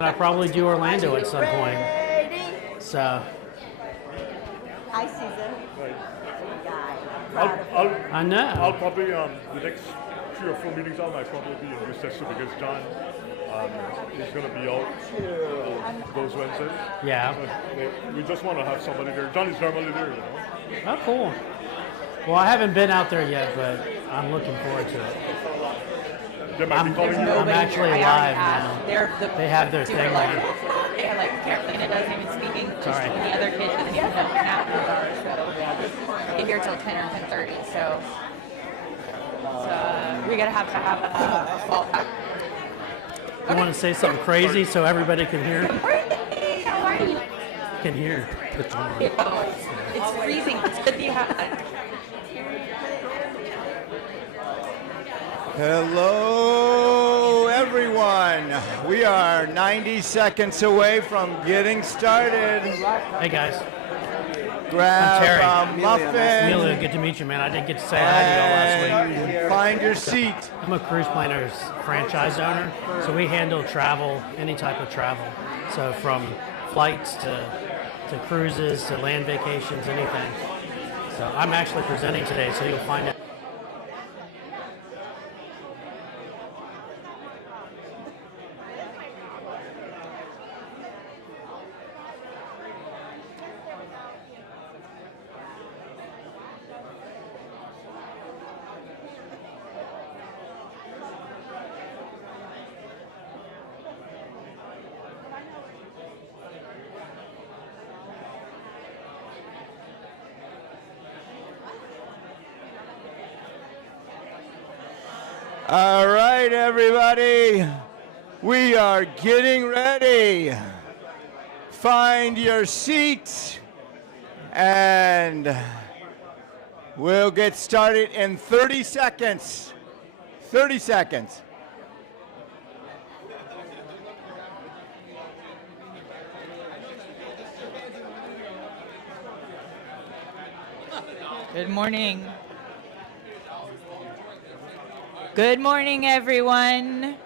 I'll probably do Orlando at some point. So. Hi, Susan. I know. I'll probably, the next 3 or 4 meetings I'll probably be in Eustis because John is going to be out those Wednesdays. Yeah. So we just want to have somebody there. John is normally there, Oh, cool. Well, I haven't been out there yet, but I'm looking forward to it. I'm actually live now. They have their thing there. They're like, Carolina doesn't even speak English. Sorry. The other kids doesn't even know an after hours. So get here till 10 or 10:30. So we gotta have a fallback. You want to say something crazy so everybody can hear? How are you? Can hear. It's freezing. It's good that you have that. Hello, everyone. We are 90 seconds away from getting started. Hey, guys. Grab Terry. a muffin. Amelia, good to meet you, man. I didn't get to say hi to you all last week. Find your seat. I'm a Cruise Planners franchise owner, so we handle travel, any type of travel. So from flights to cruises to land vacations, anything. So I'm actually presenting today, so you'll find out. All right, everybody. We are getting ready. Find your seat, and we'll get started in 30 seconds. 30 seconds. Good morning. Good morning, everyone.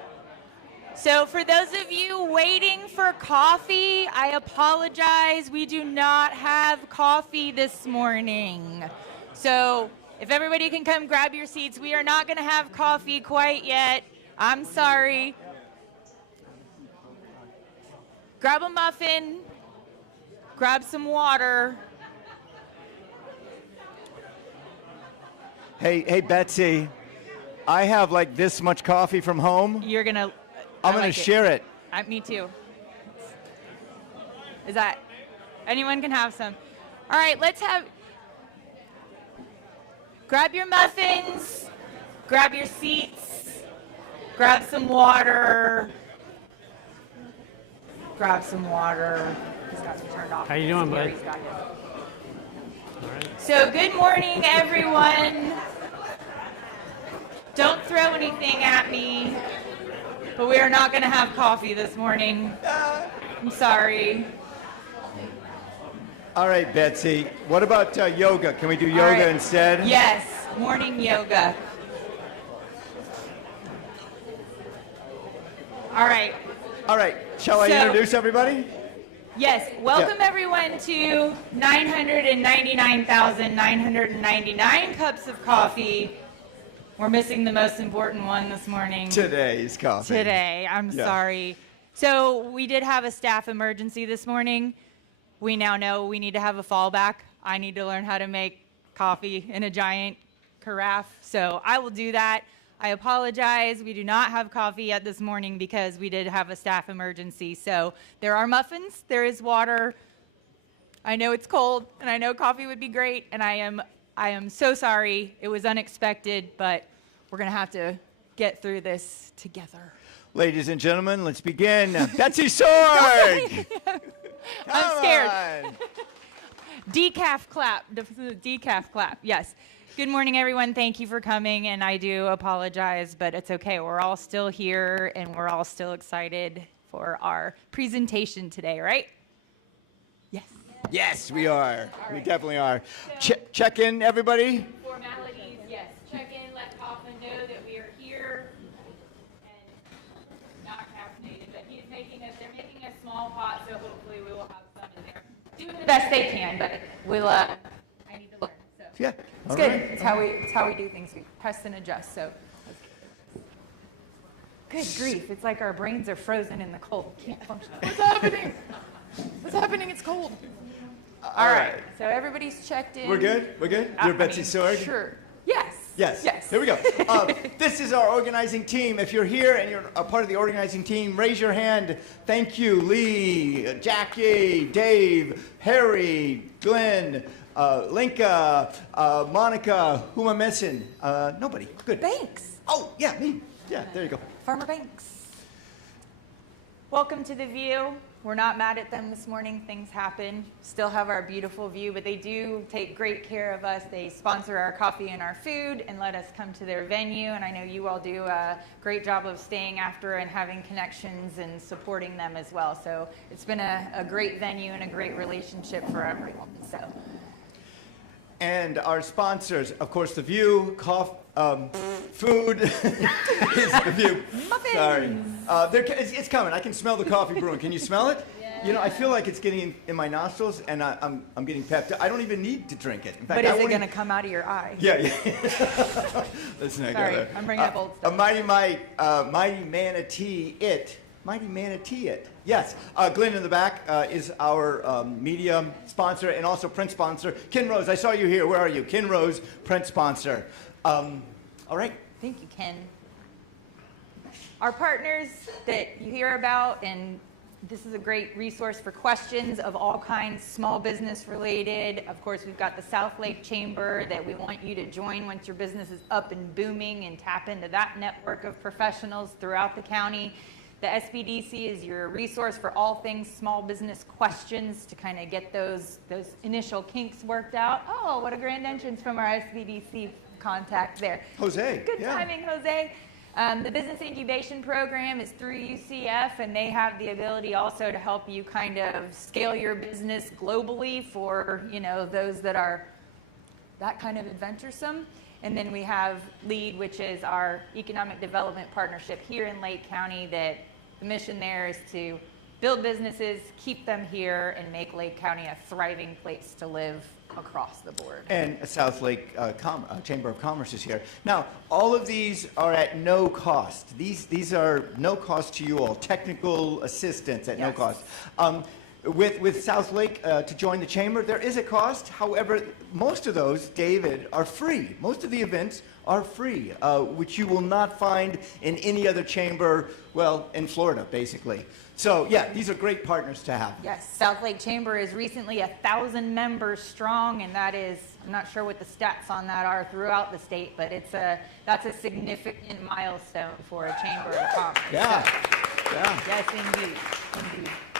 So for those of you waiting for coffee, I apologize. We do not have coffee this morning. So if everybody can come grab your seats, we are not going to have coffee quite yet. I'm sorry. Grab a muffin. Grab some water. Hey, Betsy. I have like this much coffee from home. You're going to... I'm going to share it. Me too. Is that... Anyone can have some. All right, let's have... Grab your muffins. Grab your seats. Grab some water. Grab some water. He's got some turned off. How you doing, bud? All right. So good morning, everyone. Don't throw anything at me, but we are not going to have coffee this morning. I'm sorry. All right, Betsy. What about yoga? Can we do yoga instead? Yes, morning yoga. All right. All right. Shall I introduce everybody? Yes. Welcome everyone to 999,999 cups of coffee. We're missing the most important one this morning. Today's coffee. Today. I'm sorry. So we did have a staff emergency this morning. We now know we need to have a fallback. I need to learn how to make coffee in a giant carafe. So I will do that. I apologize. We do not have coffee yet this morning because we did have a staff emergency. So there are muffins. There is water. I know it's cold, and I know coffee would be great, and I am so sorry. It was unexpected, but we're going to have to get through this together. Ladies and gentlemen, let's begin. Betsy Sorg! I'm scared. Decaf clap. Decaf clap, yes. Good morning, everyone. Thank you for coming, and I do apologize, but it's okay. We're all still here, and we're all still excited for our presentation today, right? Yes. Yes, we are. We right. definitely are. So- Check in, everybody. Formalities, yes. Check in, let Kauffman know that we are here, and not caffeinated, but they're making a small pot, so hopefully we will have some in there. Doing the best they can, but I need to learn, so. Yeah. It's good. It's how we do things. We press and adjust. So, good grief! It's like our brains are frozen in the cold. Can't function. What's happening? What's happening? It's cold. All right. So everybody's checked in. We're good? We're good? You're Betsy Sorg? Sure. Yes. Yes. Yes. Here we go. This is our organizing team. If you're here and you're a part of the organizing team, raise your hand. Thank you, Lee, Jackie, Dave, Harry, Glenn, Linka, Monica. Who am I missing? Nobody. Good. Banks. Oh, yeah, me. Yeah, there you go. Farmer Banks. Welcome to the View. We're not mad at them this morning. Things happen. Still have our beautiful view, but they do take great care of us. They sponsor our coffee and our food and let us come to their venue. And I know you all do a great job of staying after and having connections and supporting them as well. So it's been a great venue and a great relationship for everyone. So. And our sponsors, of course, The View, food is The View. Muffins. Sorry. It's coming. I can smell the coffee brewing. Can you smell it? Yeah. You know, I feel like it's getting in my nostrils, and I'm getting pepped. I don't even need to drink it. In fact, But is it going to come out of your eye? Yeah. Let's not go Sorry, there. I'm bringing up old stuff. Mighty Manatee It. Mighty Manatee It. Yes. Glenn in the back is our media sponsor and also print sponsor. Ken Rose, I saw you here. Where are you? Ken Rose, print sponsor. All right. Thank you, Ken. Our partners that you hear about, and this is a great resource for questions of all kinds, small business related. Of course, we've got the South Lake Chamber that we want you to join once your business is up and booming and tap into that network of professionals throughout the county. The SBDC is your resource for all things small business questions to kind of get those initial kinks worked out. Oh, what a grand entrance from our SBDC contact there. Jose. Good yeah. timing, Jose. The Business Incubation Program is through UCF, and they have the ability also to help you kind of scale your business globally for, those that are that kind of adventuresome. And then we have LEAD, which is our economic development partnership here in Lake County, that the mission there is to build businesses, keep them here, and make Lake County a thriving place to live across the board. And South Lake Chamber of Commerce is here. Now, all of these are at no cost. These are no cost to you all. Technical assistance at no Yes. cost. With South Lake to join the chamber, there is a cost. However, most of those, David, are free. Most of the events are free, which you will not find in any other chamber, well, in Florida, basically. So, yeah, these are great partners to have. Yes, South Lake Chamber is recently 1,000 members strong, and that is, I'm not sure what the stats on that are throughout the state, but that's a significant milestone for a chamber of commerce. Yeah. So, Yeah. yes, indeed.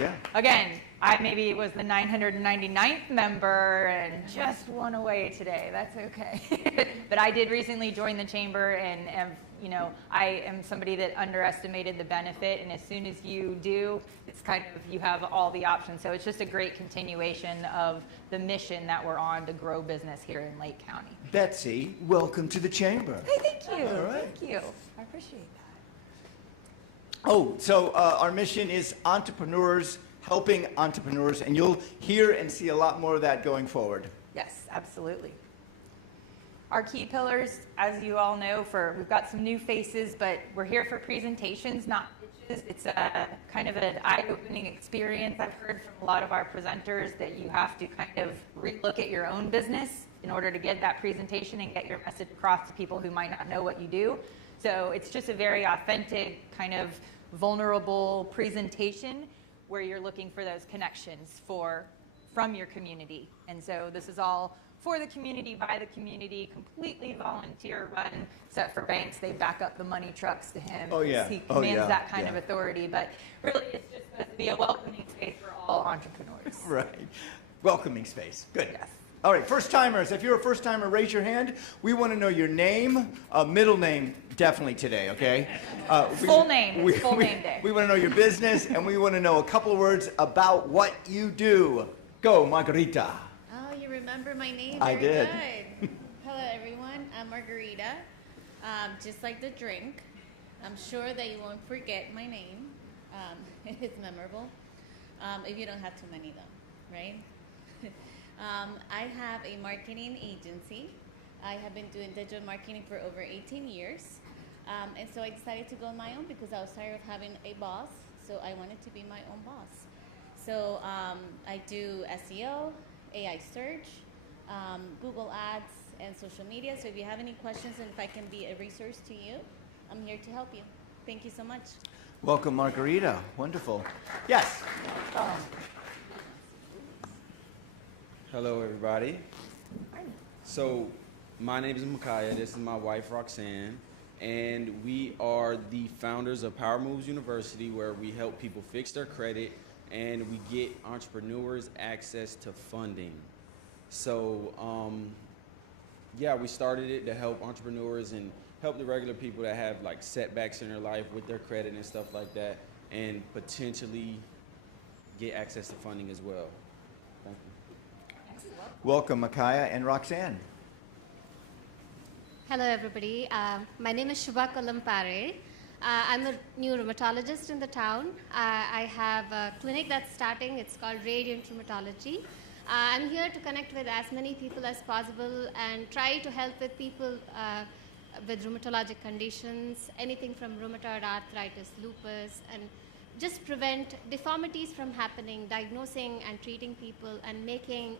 Yeah. Again, I maybe was the 999th member and just one away today. That's okay. But I did recently join the chamber, and I am somebody that underestimated the benefit. And as soon as you do, it's kind of, you have all the options. So it's just a great continuation of the mission that we're on to grow business here in Lake County. Betsy, welcome to the chamber. Hey, thank you. All right. Thank you. I appreciate that. Oh, so our mission is entrepreneurs, helping entrepreneurs, and you'll hear and see a lot more of that going forward. Yes, absolutely. Our key pillars, as you all know, we've got some new faces, but we're here for presentations, not pitches. It's a kind of an eye-opening experience. I've heard from a lot of our presenters that you have to kind of relook at your own business in order to get that presentation and get your message across to people who might not know what you do. So it's just a very authentic, kind of vulnerable presentation where you're looking for those connections from your community. And so this is all for the community, by the community, completely volunteer run, except for Banks. They back up the money trucks to him. Oh, yeah. He Oh, commands yeah. that kind of Yeah. authority. But really, it's just supposed to be a welcoming space for all entrepreneurs. Right. Welcoming space. Good. Yes. All right, first timers, if you're a first timer, raise your hand. We want to know your name, middle name, definitely today, okay? Full name. It's full name day. We want to know your business, and we want to know a couple of words about what you do. Go, Margarita. Oh, you remember my name? I Very did. Good. Hello, everyone. I'm Margarita. Just like the drink, I'm sure that you won't forget my name. It's memorable. If you don't have too many, though, right? I have a marketing agency. I have been doing digital marketing for over 18 years. And so I decided to go on my own because I was tired of having a boss. So I wanted to be my own boss. So I do SEO, AI search, Google Ads, and social media. So if you have any questions and if I can be a resource to you, I'm here to help you. Thank you so much. Welcome, Margarita. Wonderful. Yes. Hello, everybody. So, my name is Micaiah. This is my wife, Roxanne. And we are the founders of Power Moves University, where we help people fix their credit and we get entrepreneurs access to funding. So, yeah, we started it to help entrepreneurs and help the regular people that have like setbacks in their life with their credit and stuff like that, and potentially get access to funding as well. Thank you. Welcome, Micaiah and Roxanne. Hello, everybody. My name is Shubha Kalampare. I'm a new rheumatologist in the town. I have a clinic that's starting. It's called Radiant Rheumatology. I'm here to connect with as many people as possible and try to help with people with rheumatologic conditions, anything from rheumatoid arthritis, lupus, and just prevent deformities from happening, diagnosing and treating people, and making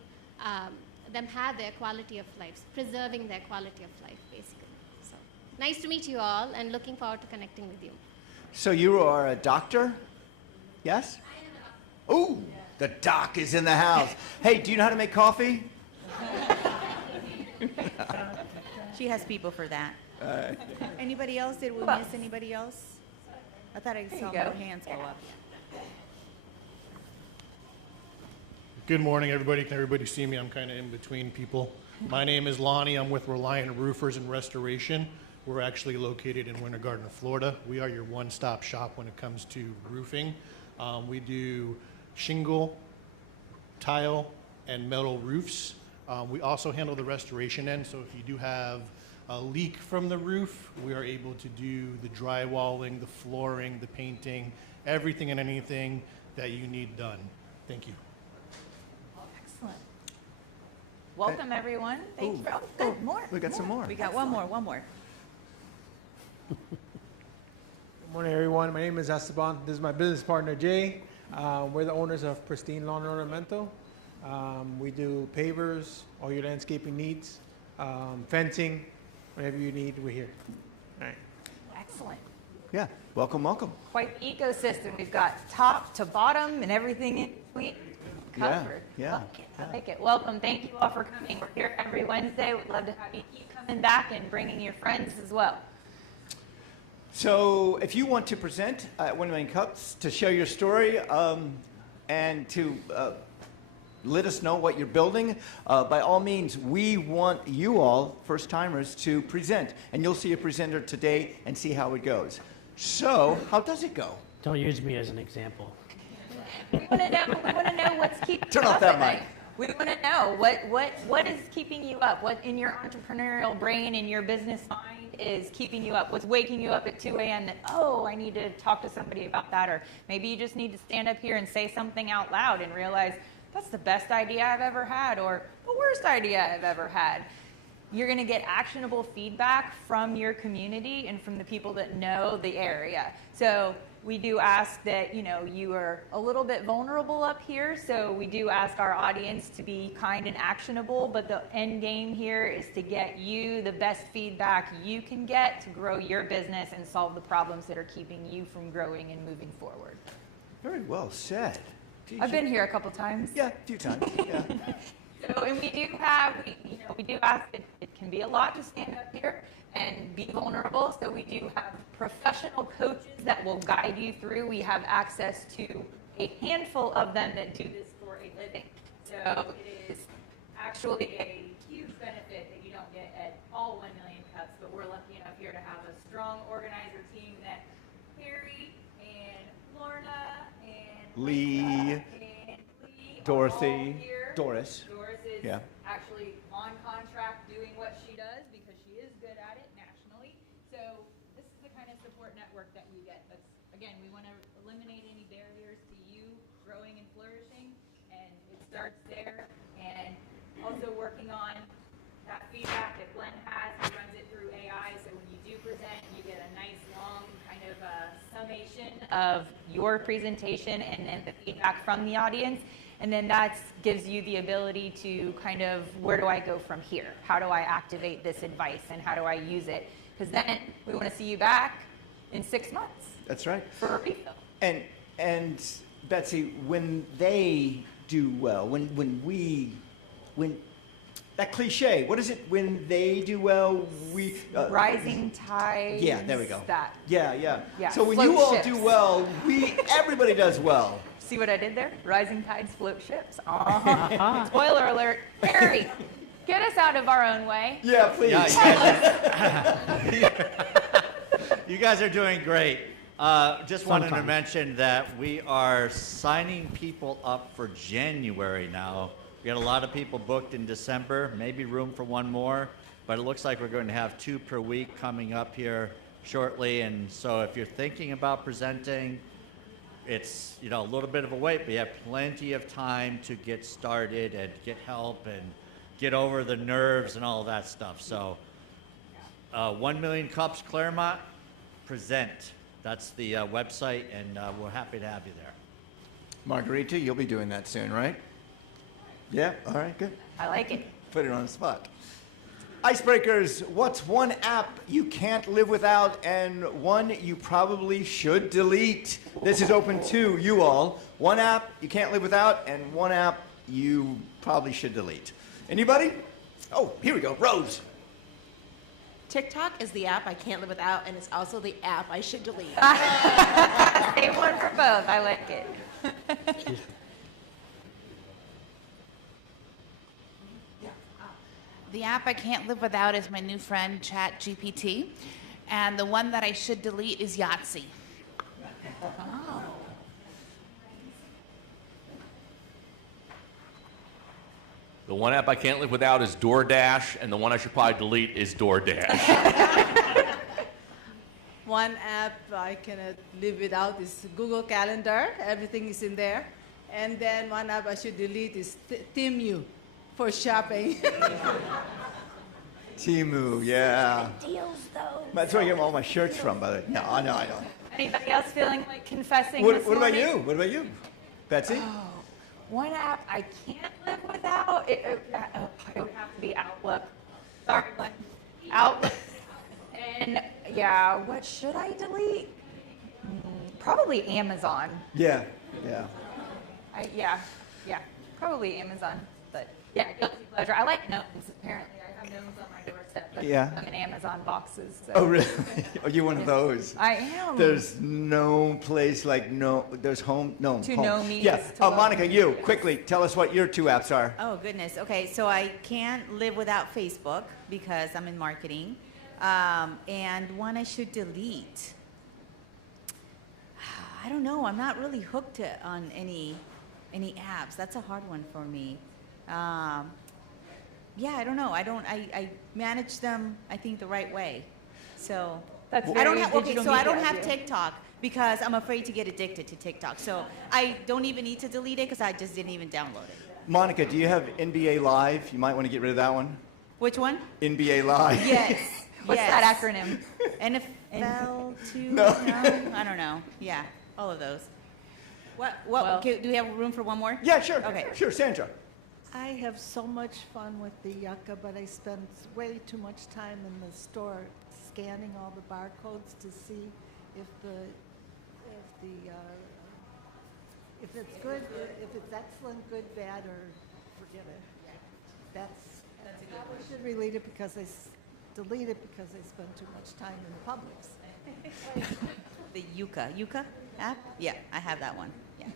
them have their quality of life, preserving their quality of life, basically. So nice to meet you all, and looking forward to connecting with you. So you are a doctor? Yes? Oh, the doc is in the house. Hey, do you know how to make coffee? She has people for that. Anybody else? Did we miss anybody else? I thought I saw more hands go up. Good morning, everybody. Can everybody see me? I'm kind of in between people. My name is Lonnie. I'm with Reliant Roofers and Restoration. We're actually located in Winter Garden, Florida. We are your one-stop shop when it comes to roofing. We do shingle, tile, and metal roofs. We also handle the restoration end, so if you do have a leak from the roof, we are able to do the drywalling, the flooring, the painting, everything and anything that you need done. Thank you. Excellent. Welcome, everyone. Thank you. Oh, good. More. We got some more. We got one more. Good morning, everyone. My name is Esteban. This is my business partner, Jay. We're the owners of Pristine Lawn and Ornamental. We do pavers, all your landscaping needs, fencing, whatever you need, we're here. All right. Excellent. Yeah, welcome, welcome. Quite the ecosystem. We've got top to bottom and everything in between covered. Yeah. I like it. Welcome. Thank you all for coming. We're here every Wednesday. We'd love to have you keep coming back and bringing your friends as well. So if you want to present at 1 Million Cups to share your story and to let us know what you're building, by all means, we want you all, first timers, to present. And you'll see a presenter today and see how it goes. So how does it go? Don't use me as an example. We want to know what's keeping Turn you off up that at mic. night. We want to know what is keeping you up, what in your entrepreneurial brain, in your business mind is keeping you up, what's waking you up at 2 a.m. that, oh, I need to talk to somebody about that, or maybe you just need to stand up here and say something out loud and realize that's the best idea I've ever had, or the worst idea I've ever had. You're going to get actionable feedback from your community and from the people that know the area. So we do ask that, you are a little bit vulnerable up here. So we do ask our audience to be kind and actionable, but the end game here is to get you the best feedback you can get to grow your business and solve the problems that are keeping you from growing and moving forward. Very well said. I've been here a couple times. Yeah, a few times. Yeah. So, and we do ask that it can be a lot to stand up here and be vulnerable. So we do have professional coaches that will guide you through. We have access to a handful of them that do this for a living. So it is actually a huge benefit that you don't get at all 1 million cups, but we're lucky enough here to have a strong organizer team that Harry and Lorna and Lee, and Lee Dorothy, are all here. Doris. Doris is Yeah. actually on contract doing what she does because she is good at it nationally. So this is the kind of support network that we get. That's, again, we want to eliminate any barriers to you growing and flourishing, and it starts there. And also working on that feedback that Glenn has. He runs it through AI, so when you do present, you get a nice long kind of summation of your presentation and then the feedback from the audience. And then that gives you the ability to kind of, where do I go from here? How do I activate this advice and how do I use it? Because then we want to see you back in 6 months. That's right. For a refill. And Betsy, when they do well, when that cliche, what is it? When they do well, we Rising tide. Yeah, there we go. That. Yeah. Yeah, So when float you all ships. do well, everybody does well. See what I did there? Rising tides float ships. Spoiler alert. Harry, get us out of our own way. Yeah, please. You guys are doing great. Just wanted to mention that we are signing people up for January now. We got a lot of people booked in December, maybe room for one more, but it looks like we're going to have 2 per week coming up here shortly. And so if you're thinking about presenting, it's a little bit of a wait, but you have plenty of time to get started and get help and get over the nerves and all of that stuff. So 1 Million Cups Clermont, present. That's the website, and we're happy to have you there. Margarita, you'll be doing that soon, right? Yeah? All right, good. I like it. Put it on the spot. Icebreakers, what's one app you can't live without and one you probably should delete? This is open to you all. One app you can't live without and one app you probably should delete. Anybody? Oh, here we go. Rose. TikTok is the app I can't live without, and it's also the app I should delete. Save one for both. I like it. The app I can't live without is my new friend ChatGPT, and the one that I should delete is Yahtzee. The one app I can't live without is DoorDash, and the one I should probably delete is DoorDash. One app I cannot live without is Google Calendar. Everything is in there. And then one app I should delete is Temu for shopping. Timu, yeah. Deals, though. That's where I get all my shirts from, by the way. No, I don't. Anybody else feeling like confessing What this about morning? you? What about you? Betsy? One app I can't live without, it would have to be Outlook. Sorry, Glenn. Outlook. And yeah, what should I delete? Probably Amazon. Yeah. Yeah, probably Amazon. But yeah, guilty pleasure. I like gnomes, apparently. I have gnomes on my doorstep. But Yeah. I'm in Amazon boxes. So. Oh, really? Are you one of those? I am. There's no place like there's home. To know me Yeah. is to love Monica, me. you, quickly, tell us what your 2 apps are. Oh, goodness. Okay, so I can't live without Facebook because I'm in marketing. And one I should delete. I don't know. I'm not really hooked on any apps. That's a hard one for me. Yeah, I don't know. I manage them, I think, the right way. So That's I don't very have, okay, digital so I don't media have of you. TikTok because I'm afraid to get addicted to TikTok. So I don't even need to delete it because I just didn't even download it. Monica, do you have NBA Live? You might want to get rid of that one. Which one? NBA Live. Yes. What's yes. that acronym? NFL 2? No. I don't know. Yeah, all of those. What? Well- Okay, do we have room for one more? Yeah, sure. Okay. Sure, Sandra. I have so much fun with the yucca, but I spend way too much time in the store scanning all the barcodes to see if it's good, if it's excellent, good, bad, or forget it. That's I probably should delete it because delete it because I spend too much time in Publix. The Yucca app? Yeah, I have that one. Yeah.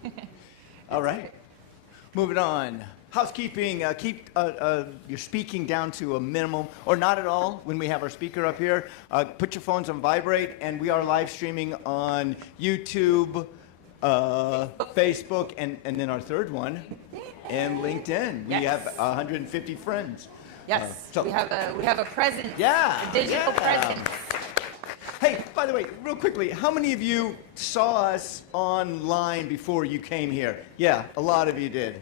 All right. Moving on. Housekeeping, keep your speaking down to a minimum, or not at all when we have our speaker up here. Put your phones on vibrate, and we are live streaming on YouTube, Facebook, and then our third one, and LinkedIn. We have 150 friends. Yes, So- we have a presence. Yeah, A digital presence. Hey, by the way, real quickly, how many of you saw us online before you came here? Yeah, a lot of you did.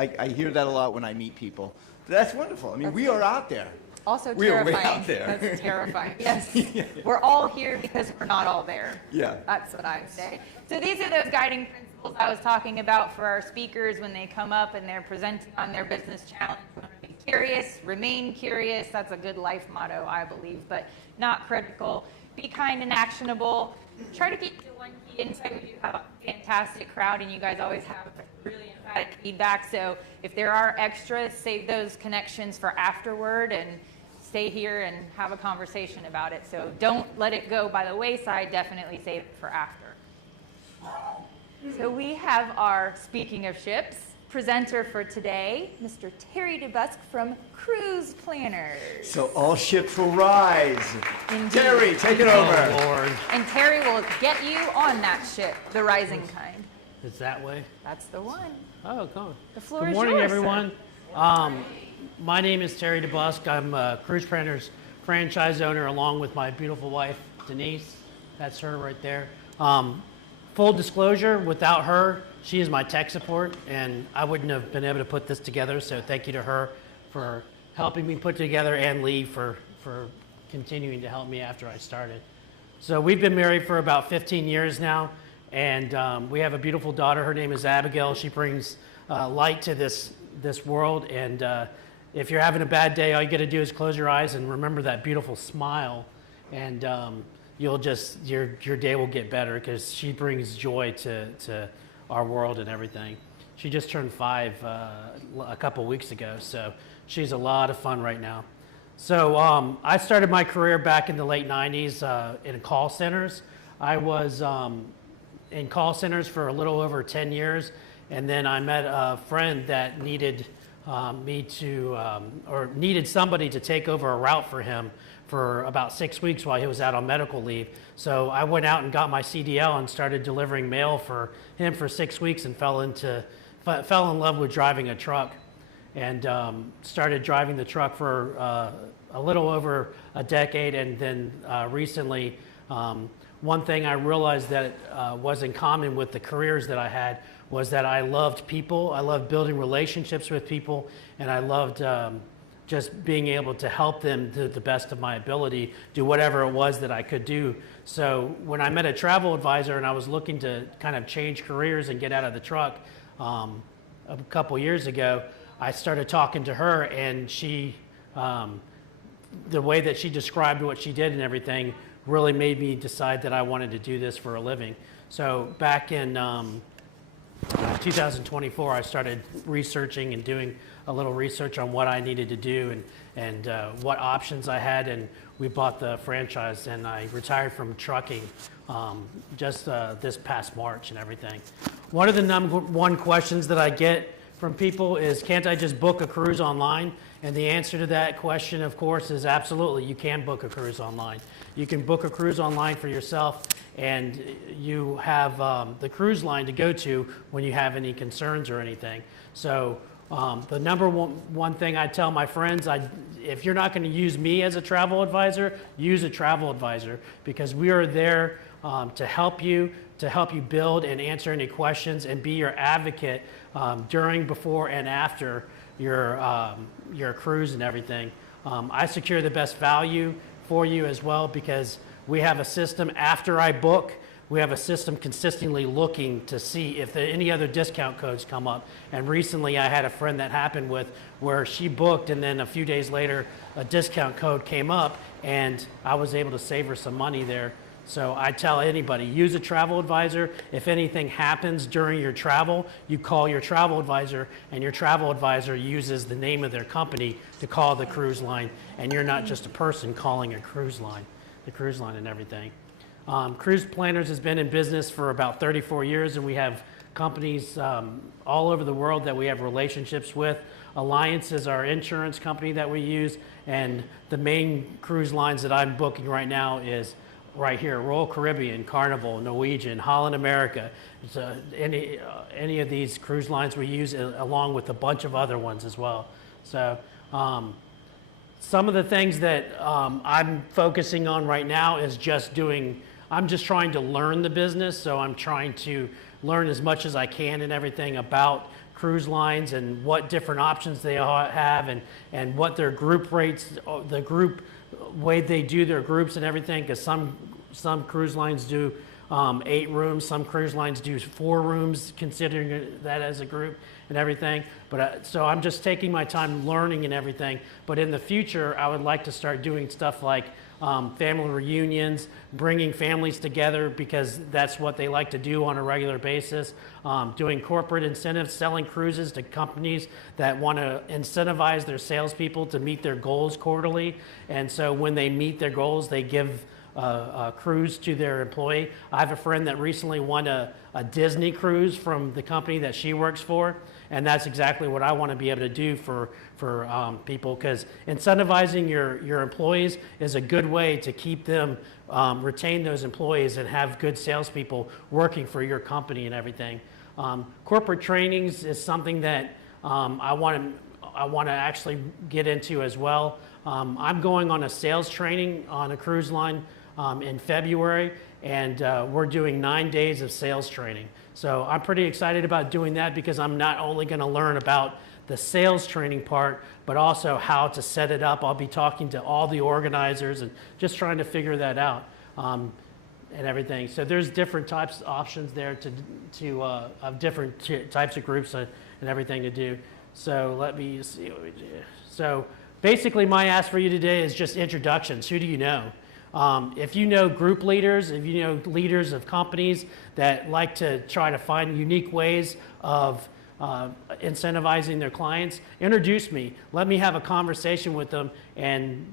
I hear that a lot when I meet people. That's wonderful. I mean, we are out there. Also We are way terrifying. out there. That's terrifying. Yes. We're all here because we're not all there. Yeah. That's what I would say. So these are those guiding principles I was talking about for our speakers when they come up and they're presenting on their business challenge. Be curious, remain curious. That's a good life motto, I believe, but not critical. Be kind and actionable. Try to keep to one key insight. We do have a fantastic crowd, and you guys always have really emphatic feedback. So if there are extras, save those connections for afterward and stay here and have a conversation about it. So don't let it go by the wayside. Definitely save it for after. So we have our, speaking of ships, presenter for today, Mr. Terry DeBusk from Cruise Planners. So all ships will rise. Indeed. Terry, take it over. Oh, Lord. And Terry will get you on that ship, the rising kind. It's that way? That's the one. Oh, come on. The floor Good is morning, yours, everyone. My name is Terry DeBusk. I'm a Cruise Planners franchise owner along with my beautiful wife, Denise. That's her right there. Full disclosure, without her, she is my tech support, and I wouldn't have been able to put this together, so thank you to her for helping me put together, and Lee for continuing to help me after I started. So we've been married for about 15 years now, and we have a beautiful daughter. Her name is Abigail. She brings light to this world, and if you're having a bad day, all you got to do is close your eyes and remember that beautiful smile, and you'll just your day will get better because she brings joy to our world and everything. She just turned 5 a couple weeks ago, so she's a lot of fun right now. So I started my career back in the late 90s in call centers. I was in call centers for a little over 10 years, and then I met a friend that needed needed somebody to take over a route for him for about 6 weeks while he was out on medical leave. So I went out and got my CDL and started delivering mail for him for 6 weeks and fell in love with driving a truck, and started driving the truck for a little over a decade. And then recently, one thing I realized that was in common with the careers that I had was that I loved people. I loved building relationships with people, and I loved just being able to help them to the best of my ability, do whatever it was that I could do. So when I met a travel advisor and I was looking to kind of change careers and get out of the truck a couple years ago, I started talking to her, and she, the way that she described what she did and everything really made me decide that I wanted to do this for a living. So back in 2024, I started researching and doing a little research on what I needed to do and what options I had, and we bought the franchise, and I retired from trucking just this past March and everything. One of the number one questions that I get from people is, can't I just book a cruise online? And the answer to that question, of course, is absolutely. You can book a cruise online. You can book a cruise online for yourself, and you have the cruise line to go to when you have any concerns or anything. So the number one thing I tell my friends, if you're not going to use me as a travel advisor, use a travel advisor, because we are there to help you build and answer any questions and be your advocate during, before, and after your cruise and everything. I secure the best value for you as well, because we have a system after I book. We have a system consistently looking to see if any other discount codes come up. And recently I had a friend that happened with where she booked, and then a few days later a discount code came up, and I was able to save her some money there. So I tell anybody, use a travel advisor. If anything happens during your travel, you call your travel advisor, and your travel advisor uses the name of their company to call the cruise line, and you're not just a person calling a cruise line, the cruise line and everything. Cruise Planners has been in business for about 34 years, and we have companies all over the world that we have relationships with. Alliance is our insurance company that we use, and the main cruise lines that I'm booking right now is right here: Royal Caribbean, Carnival, Norwegian, Holland America. So any of these cruise lines we use, along with a bunch of other ones as well. So some of the things that I'm focusing on right now is I'm just trying to learn the business. So I'm trying to learn as much as I can and everything about cruise lines and what different options they have, and what their group rates, the group way they do their groups and everything, because some cruise lines do 8 rooms, some cruise lines do 4 rooms, considering that as a group and everything. But so I'm just taking my time learning and everything. But in the future, I would like to start doing stuff like family reunions, bringing families together, because that's what they like to do on a regular basis. Doing corporate incentives, selling cruises to companies that want to incentivize their salespeople to meet their goals quarterly. And so when they meet their goals, they give a cruise to their employee. I have a friend that recently won a Disney cruise from the company that she works for, and that's exactly what I want to be able to do for people, because incentivizing your employees is a good way to keep them, retain those employees, and have good salespeople working for your company and everything. Corporate trainings is something that I want to actually get into as well. I'm going on a sales training on a cruise line in February, and we're doing 9 days of sales training. So I'm pretty excited about doing that, because I'm not only going to learn about the sales training part, but also how to set it up. I'll be talking to all the organizers and just trying to figure that out and everything. So there's different options there of different types of groups and everything to do. So let me see what we do. So basically my ask for you today is just introductions. Who do you know? If you know group leaders, if you know leaders of companies that like to try to find unique ways of incentivizing their clients, introduce me. Let me have a conversation with them and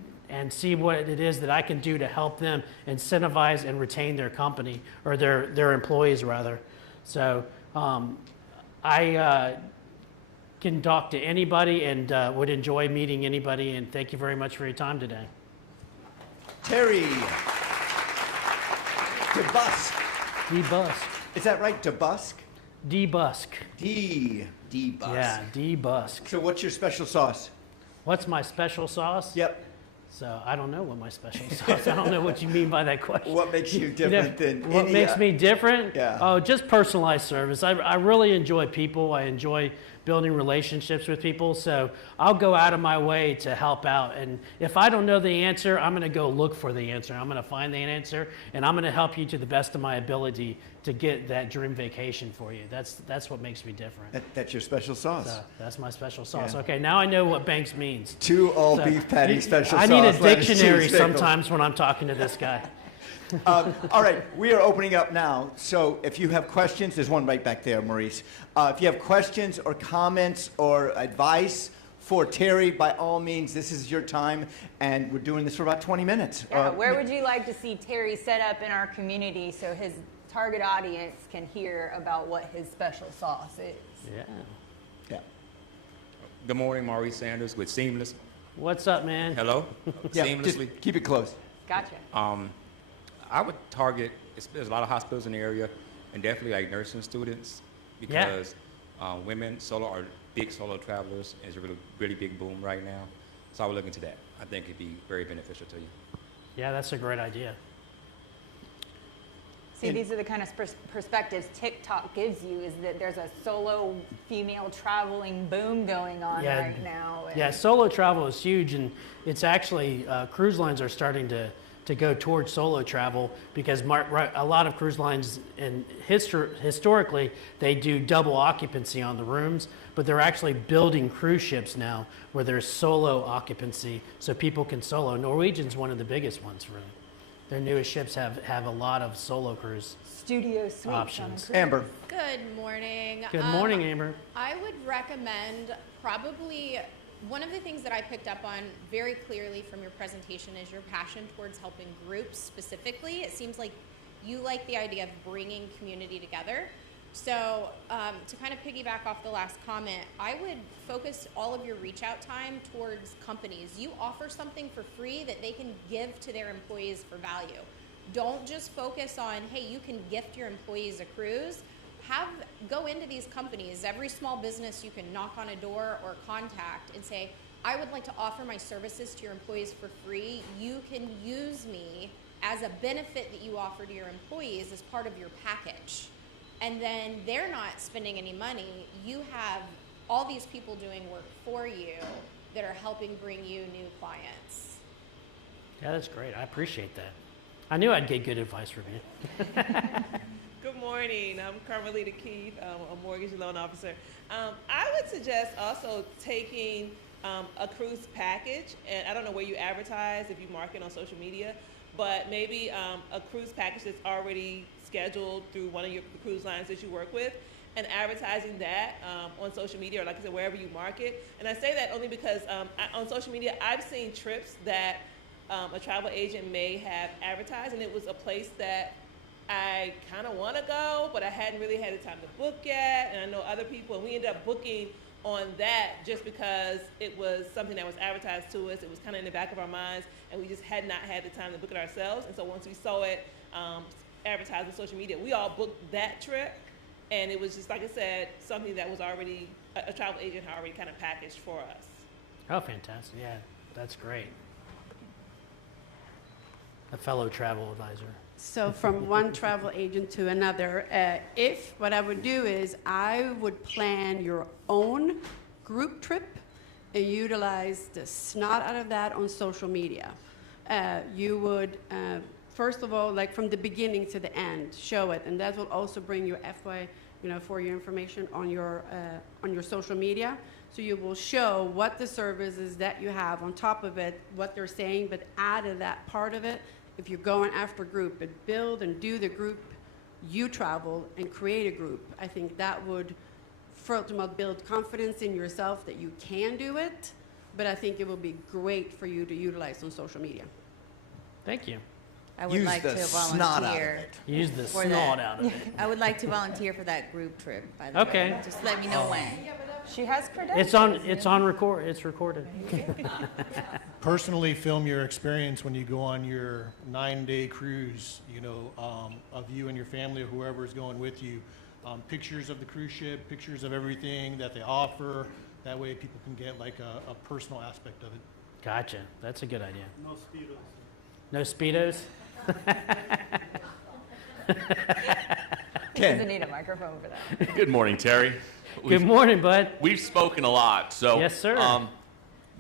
see what it is that I can do to help them incentivize and retain their company, or their employees rather. So I can talk to anybody and would enjoy meeting anybody, and thank you very much for your time today. Terry DeBusk. DeBusk. Is that right? DeBusk? DeBusk. DeBusk. Yeah, DeBusk. So what's your special sauce? What's my special sauce? Yep. So I don't know what my special sauce. I don't know what you mean by that question. What makes you different than what makes me different? Yeah. Oh, just personalized service. I really enjoy people. I enjoy building relationships with people. So I'll go out of my way to help out. And if I don't know the answer, I'm going to go look for the answer. I'm going to find the answer, and I'm going to help you to the best of my ability to get that dream vacation for you. That's what makes me different. That's your special sauce. So that's my special sauce. Yeah. Okay, now I know what Banks means. 2 all-beef patty special I sauce. need a lettuce, dictionary cheese, pickle. sometimes when I'm talking to this guy. All right, we are opening up now. So if you have questions, there's one right back there, Maurice. If you have questions or comments or advice for Terry, by all means, this is your time, and we're doing this for about 20 minutes. Yeah, where would you like to see Terry set up in our community so his target audience can hear about what his special sauce is? Yeah. Good morning, Maurice Sanders with Seamless. What's up, man? Hello. Yeah, Seamlessly. just keep it close. Gotcha. I would target, there's a lot of hospitals in the area, and definitely like nursing students, because women are big solo travelers, and it's a really, really big boom right now. So I would look into that. I think it'd be very beneficial to you. Yeah, that's a great idea. See, these are the kind of perspectives TikTok gives you, is that there's a solo female traveling boom going on right now. Yeah, solo travel is huge, and it's actually, cruise lines are starting to go towards solo travel, because a lot of cruise lines, and historically, they do double occupancy on the rooms, but they're actually building cruise ships now where there's solo occupancy, so people can solo. Norwegian's one of the biggest ones, really. Their newest ships have a lot of solo cruise studio suites options. Amber. Good morning. Good morning, Amber. I would recommend probably one of the things that I picked up on very clearly from your presentation is your passion towards helping groups specifically. It seems like you like the idea of bringing community together. So to kind of piggyback off the last comment, I would focus all of your reach out time towards companies. You offer something for free that they can give to their employees for value. Don't just focus on, hey, you can gift your employees a cruise. Go into these companies, every small business you can knock on a door or contact and say, I would like to offer my services to your employees for free. You can use me as a benefit that you offer to your employees as part of your package. And then they're not spending any money. You have all these people doing work for you that are helping bring you new clients. Yeah, that's great. I appreciate that. I knew I'd get good advice from you. Good morning. I'm Carmelita Keith. I'm a mortgage loan officer. I would suggest also taking a cruise package, and I don't know where you advertise, if you market on social media, but maybe a cruise package that's already scheduled through one of your cruise lines that you work with, and advertising that on social media, or like I said, wherever you market. And I say that only because on social media, I've seen trips that a travel agent may have advertised, and it was a place that I kind of want to go, but I hadn't really had the time to book yet, and I know other people, and we ended up booking on that just because it was something that was advertised to us. It was kind of in the back of our minds, and we just had not had the time to book it ourselves. And so once we saw it advertised on social media, we all booked that trip, and it was just, like I said, something that was already, a travel agent had already kind of packaged for us. Oh, fantastic. Yeah, that's great. A fellow travel advisor. So from one travel agent to another, what I would do is I would plan your own group trip and utilize the snot out of that on social media. You would, first of all, like from the beginning to the end, show it, and that will also bring your FY, for your information on your social media. So you will show what the services that you have on top of it, what they're saying, but add to that part of it. If you're going after group, but build and do the group, you travel and create a group. I think that would, first of all, build confidence in yourself that you can do it, but I think it will be great for you to utilize on social media. Thank you. I would like to volunteer. Use the snot out of it. I would like to volunteer for that group trip, by the way. Just let me know when. She has credentials. It's recorded. Personally, film your experience when you go on your 9-day cruise, of you and your family or whoever is going with you. Pictures of the cruise ship, pictures of everything that they offer. That way people can get like a personal aspect of it. Gotcha. That's a good idea. No Speedos. No Speedos? He doesn't need a microphone for that. Good morning, Terry. Good morning, bud. We've spoken a lot, so yes, sir.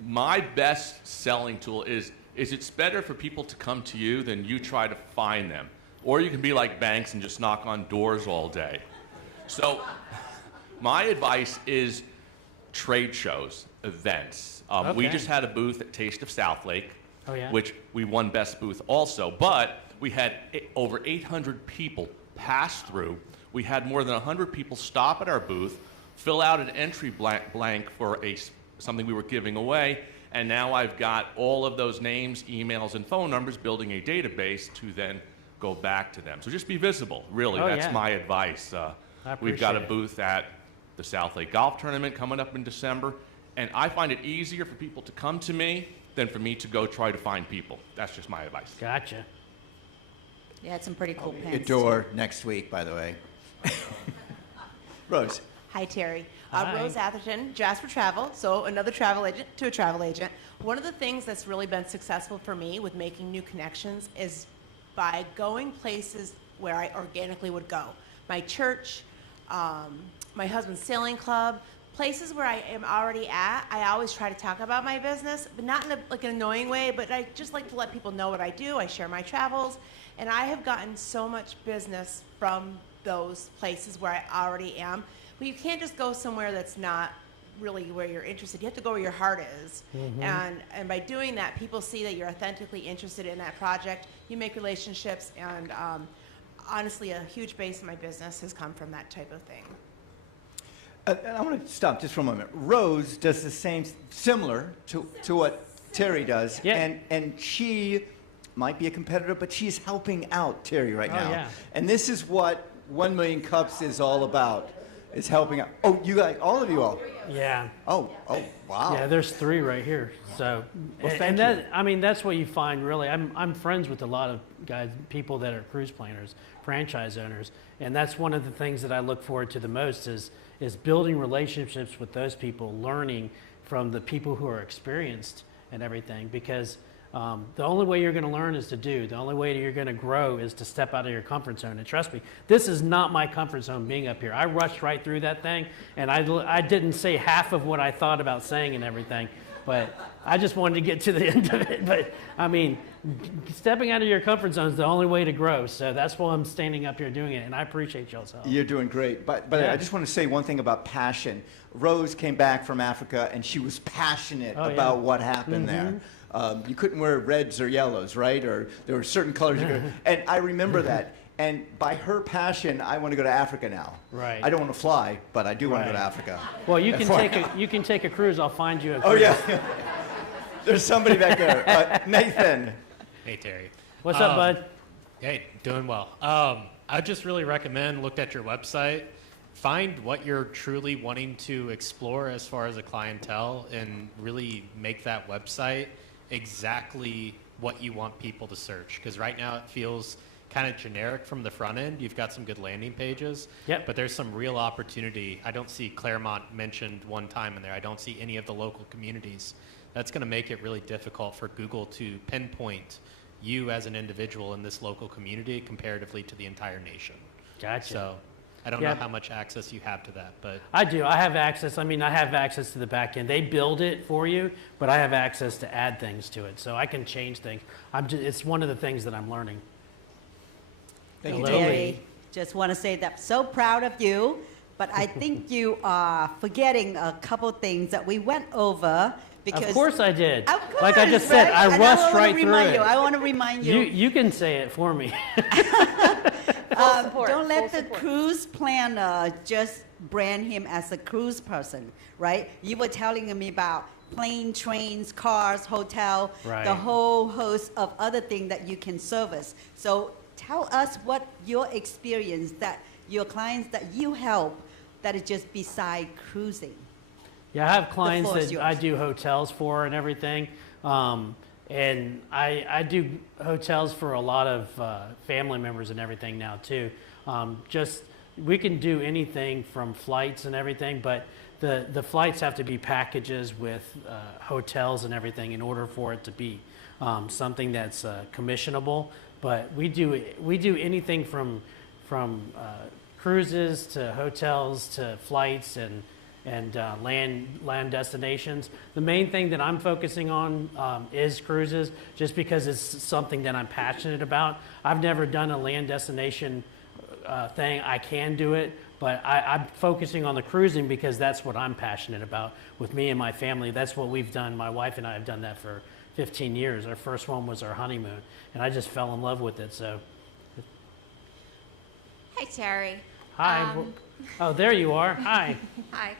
My best selling tool is it's better for people to come to you than you try to find them, or you can be like Banks and just knock on doors all day. So my advice is trade shows, events. We just had a booth at Taste of Southlake, which we won best booth also, but we had over 800 people pass through. We had more than 100 people stop at our booth, fill out an entry blank for something we were giving away, and now I've got all of those names, emails, and phone numbers, building a database to then go back to them. So just be visible, really. That's my advice. We've got a booth at the South Lake Golf Tournament coming up in December, and I find it easier for people to come to me than for me to go try to find people. That's just my advice. Gotcha. You had some pretty cool pins. At door next week, by the way. Rose. Hi, Terry. Hi. Rose Atherton, Jasper Travel, so another travel agent to a travel agent. One of the things that's really been successful for me with making new connections is by going places where I organically would go. My church, my husband's sailing club, places where I am already at. I always try to talk about my business, but not in an annoying way, but I just like to let people know what I do. I share my travels, and I have gotten so much business from those places where I already am. But you can't just go somewhere that's not really where you're interested. You have to go where your heart is. Mm-hmm. And by doing that, people see that you're authentically interested in that project. You make relationships, and honestly, a huge base of my business has come from that type of thing. I want to stop just for a moment. Rose does the same, similar to what Terry does, and she might be a competitor, but she's helping out Terry right now. Yeah. And this is what 1 Million Cups is all about. Is helping out. Oh, you guys, all of you all. Yeah. Oh, wow. Yeah, there's 3 right here. So, Well, and thank that, you. I mean, that's what you find really. I'm friends with a lot of guys, people that are cruise planners, franchise owners, and that's one of the things that I look forward to the most is building relationships with those people, learning from the people who are experienced and everything. Because the only way you're going to learn is to do. The only way you're going to grow is to step out of your comfort zone. And trust me, this is not my comfort zone being up here. I rushed right through that thing, and I didn't say half of what I thought about saying and everything. But I just wanted to get to the end of it. But I mean, stepping out of your comfort zone is the only way to grow. So that's why I'm standing up here doing it, and I appreciate y'all's help. You're doing great. But Yeah. I just want to say one thing about passion. Rose came back from Africa, and she was passionate Oh, yeah. about what happened there. You couldn't wear reds or yellows, right? Or there were certain colors you could. And I remember that. And by her passion, I want to go to Africa now. Right. I don't want to fly, but I do want to go to Right. Africa. Well, you That's can why- take a cruise. I'll find you a cruise. Oh, yeah. There's somebody back there. Nathan. Hey, Terry. What's up, bud? Hey, doing well. I just really recommend looked at your website. Find what you're truly wanting to explore as far as a clientele and really make that website exactly what you want people to search. Because right now it feels kind of generic from the front end. You've got some good landing pages, but there's some real opportunity. I don't see Clermont mentioned one time in there. I don't see any of the local communities. That's going to make it really difficult for Google to pinpoint you as an individual in this local community comparatively to the entire nation. Gotcha. So I don't know how much access you have to that, but I do. I have access. I mean, I have access to the back end. They build it for you, but I have access to add things to it, so I can change things. It's one of the things that I'm learning. Thank you, Terry. Just want to say that I'm so proud of you, but I think you are forgetting a couple things that we went over. Because Of course I did. Of course, like I just said, right? I And rushed wanna right through remind it. you. I want to remind you. You can say it for me. Don't let the cruise planner just brand him as a cruise person, right? You were telling me about plane, trains, cars, hotel, Right. the whole host of other things that you can service. So tell us what your experience, that your clients that you help, that is just beside cruising. Yeah, I have clients floor is that I yours. do hotels for and everything. And I do hotels for a lot of family members and everything now too. We can do anything from flights and everything, but the flights have to be packages with hotels and everything in order for it to be something that's commissionable. But we do anything from cruises to hotels to flights and land destinations. The main thing that I'm focusing on is cruises, just because it's something that I'm passionate about. I've never done a land destination thing. I can do it, but I'm focusing on the cruising because that's what I'm passionate about with me and my family. That's what we've done. My wife and I have done that for 15 years. Our first one was our honeymoon, and I just fell in love with it. So, Hi, Terry. hi. Oh, there you are. Hi. Hi.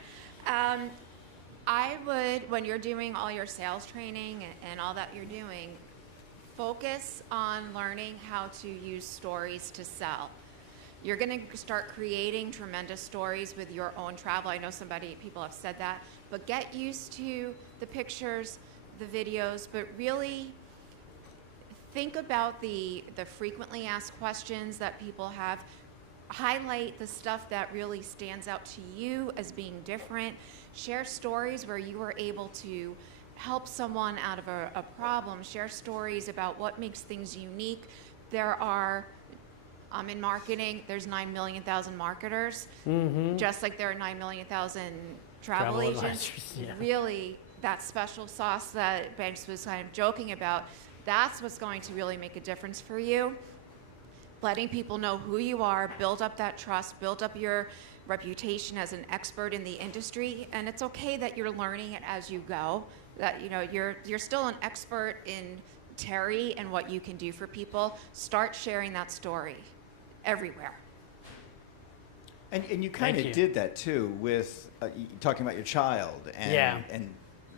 I would, when you're doing all your sales training and all that you're doing, focus on learning how to use stories to sell. You're going to start creating tremendous stories with your own travel. I know people have said that, but get used to the pictures, the videos, but really think about the frequently asked questions that people have. Highlight the stuff that really stands out to you as being different. Share stories where you were able to help someone out of a problem. Share stories about what makes things unique. In marketing, there's 9 million marketers, just like there are 9 million travel agents. advisors, yeah. Really, that special sauce that Banks was kind of joking about, that's what's going to really make a difference for you. Letting people know who you are, build up that trust, build up your reputation as an expert in the industry, and it's okay that you're learning it as you go. That you're still an expert in Terry and what you can do for people. Start sharing that story everywhere. And you kind Thank of you. did that too with talking about your child, and Yeah. and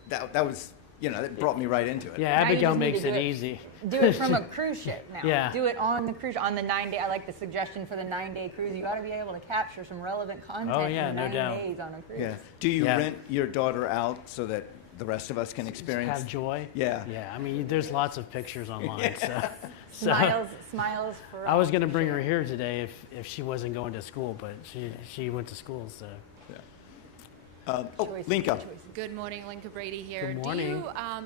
that was that brought me right into it. Yeah, Now you Abigail just need makes to it do easy. Do it from a cruise ship now. Yeah. Do it on the cruise on the 9-day. I like the suggestion for the 9-day cruise. You got to be able to capture some relevant content Oh, yeah, in no 9 doubt. days on a cruise. Yeah. Do you Yeah. rent your daughter out so that the rest of us can experience? Have joy. Yeah. Yeah. I mean, there's lots of pictures online. So Smiles for I was going to bring her here today if she wasn't going to school, but she went to school. So. Linka. Good morning, Linka Brady here. Good morning.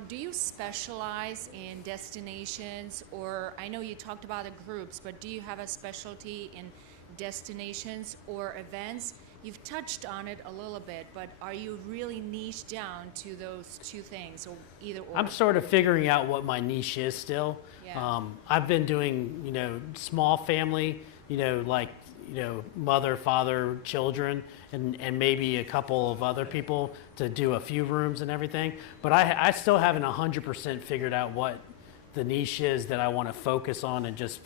Do you specialize in destinations, or I know you talked about the groups, but do you have a specialty in destinations or events? You've touched on it a little bit, but are you really niched down to those two things, or either or? I'm sort of figuring out what my niche is still. Yeah. I've been doing, small family, mother, father, children, and maybe a couple of other people to do a few rooms and everything. But I still haven't 100% figured out what the niche is that I want to focus on and just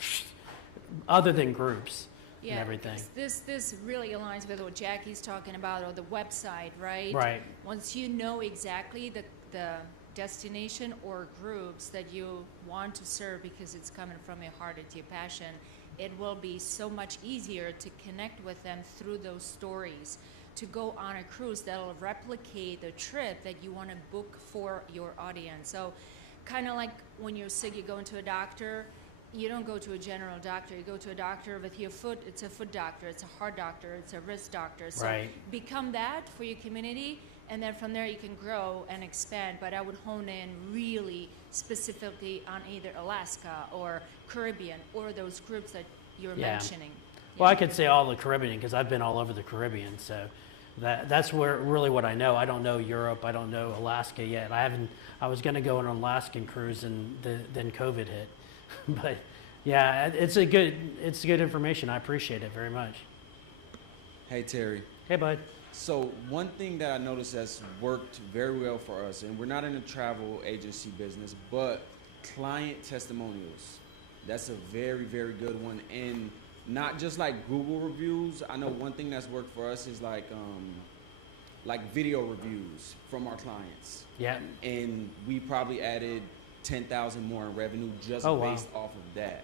other than groups and everything. This really aligns with what Jackie's talking about, or the website, right? Right. Once you know exactly the destination or groups that you want to serve because it's coming from your heart, it's your passion, it will be so much easier to connect with them through those stories, to go on a cruise that'll replicate the trip that you want to book for your audience. So kind of like when you're sick, you go into a doctor, you don't go to a general doctor, you go to a doctor with your foot. It's a foot doctor, it's a heart doctor, it's a wrist doctor. So Right. become that for your community, and then from there you can grow and expand. But I would hone in really specifically on either Alaska or Caribbean or those groups that you're mentioning. Well, I could say all the Caribbean because I've been all over the Caribbean. So that's where really what I know. I don't know Europe. I don't know Alaska yet. I was going to go on an Alaskan cruise and then COVID hit. But yeah, it's good information. I appreciate it very much. Hey, Terry. Hey, bud. So one thing that I noticed has worked very well for us, and we're not in the travel agency business, but client testimonials. That's a very, very good one. And not just like Google reviews. I know one thing that's worked for us is like video reviews from our clients. Yeah. And we probably added 10,000 more in revenue just Oh, wow. based off of that.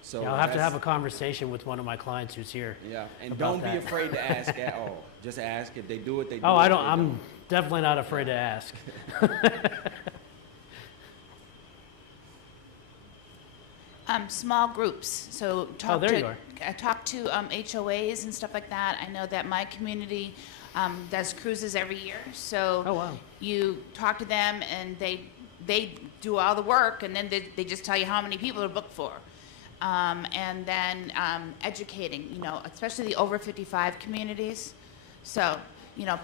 So Yeah, I'll have to have a conversation with one of my clients who's here. Yeah, and about don't be that. afraid to ask at all. Just ask. If they do it, they do it. Oh, If they I'm definitely not afraid to ask. Small groups. So talk there to you are. talk to HOAs and stuff like that. I know that my community does cruises every year. So you talk to them and they do all the work, and then they just tell you how many people are booked for. And then educating, especially the over 55 communities. So,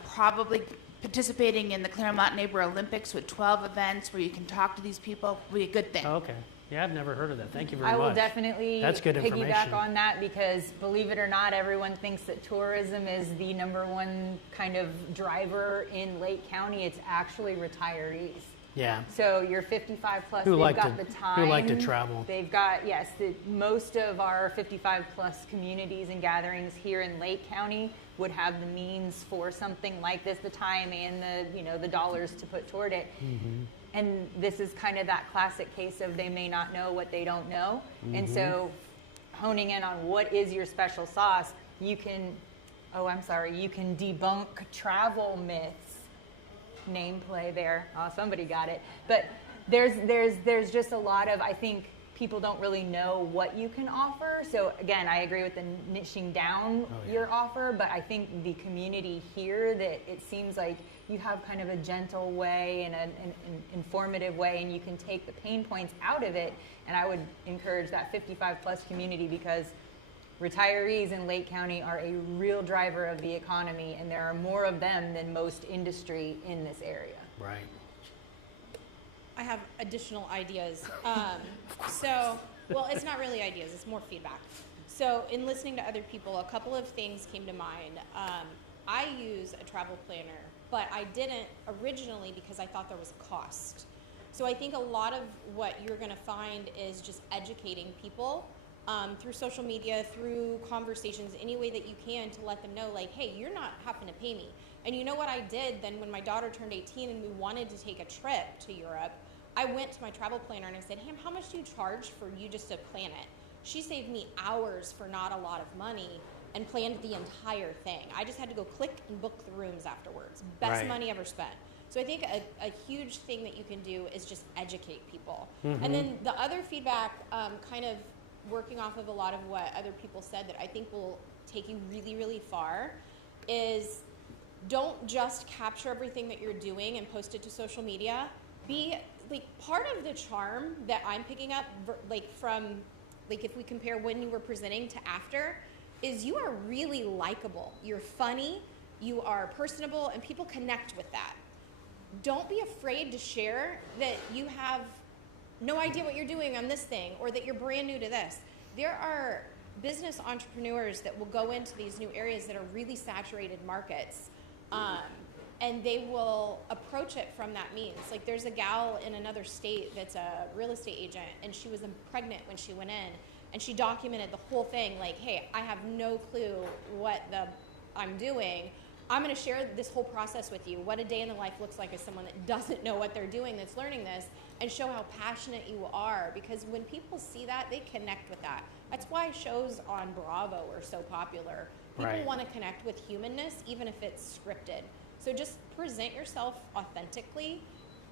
probably participating in the Clermont Neighbor Olympics with 12 events where you can talk to these people will be a good thing. Oh, okay. Yeah, I've never heard of that. Thank you very I much. will definitely That's good information. piggyback on that because, believe it or not, everyone thinks that tourism is the #1 kind of driver in Lake County. It's actually retirees. Yeah. So you're 55 plus, Who they've like got to- the time. who like to travel. They've got, yes, most of our 55 plus communities and gatherings here in Lake County would have the means for something like this, the time and the dollars to put toward it. Mm-hmm. And this is kind of that classic case of they may not know what they don't know. And Mm-hmm. so honing in on what is your special sauce, you can debunk travel myths. Name play there. Oh, somebody got it. But there's just a lot of, I think people don't really know what you can offer. So again, I agree with the niching down your offer, but I think the community here, that it seems like you have kind of a gentle way and an informative way, and you can take the pain points out of it. And I would encourage that 55 plus community because retirees in Lake County are a real driver of the economy, and there are more of them than most industry in this area. Right. I have additional ideas. Well, it's not really ideas, it's more feedback. So in listening to other people, a couple of things came to mind. I use a travel planner, but I didn't originally because I thought there was a cost. So I think a lot of what you're gonna find is just educating people through social media, through conversations, any way that you can to let them know, like, hey, you're not having to pay me. And you know what I did then when my daughter turned 18 and we wanted to take a trip to Europe, I went to my travel planner and I said, hey, how much do you charge for you just to plan it? She saved me hours for not a lot of money and planned the entire thing. I just had to go click and book the rooms afterwards. Best money ever spent. So I think a huge thing that you can do is just educate people. And then the other feedback, kind of working off of a lot of what other people said that I think will take you really, really far, is don't just capture everything that you're doing and post it to social media. Be like, part of the charm that I'm picking up, like from, like if we compare when you were presenting to after, is you are really likable. You're funny, you are personable, and people connect with that. Don't be afraid to share that you have no idea what you're doing on this thing, or that you're brand new to this. There are business entrepreneurs that will go into these new areas that are really saturated markets, and they will approach it from that means. Like there's a gal in another state that's a real estate agent, and she was pregnant when she went in, and she documented the whole thing like, hey, I have no clue what I'm doing. I'm gonna share this whole process with you, what a day in the life looks like as someone that doesn't know what they're doing, that's learning this, and show how passionate you are, because when people see that, they connect with that. That's why shows on Bravo are so popular. People want to connect with humanness, even if it's scripted. So just present yourself authentically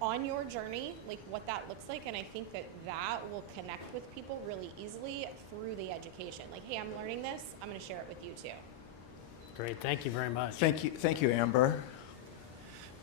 on your journey, like what that looks like, and I think that that will connect with people really easily through the education. Like, hey, I'm learning this, I'm gonna share it with you too. Great, thank you very much. Thank you, Amber.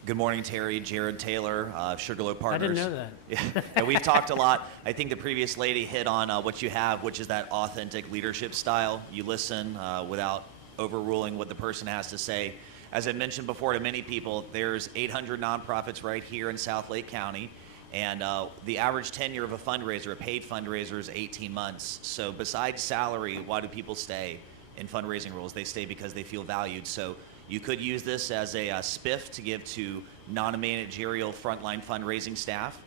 Good morning, Terry. Jared Taylor, Sugarloaf Partners. I didn't know that. And we've talked a lot. I think the previous lady hit on what you have, which is that authentic leadership style. You listen without overruling what the person has to say. As I mentioned before to many people, there's 800 nonprofits right here in South Lake County, and the average tenure of a fundraiser, a paid fundraiser, is 18 months. So besides salary, why do people stay in fundraising roles? They stay because they feel valued. So you could use this as a spiff to give to non-managerial frontline fundraising staff.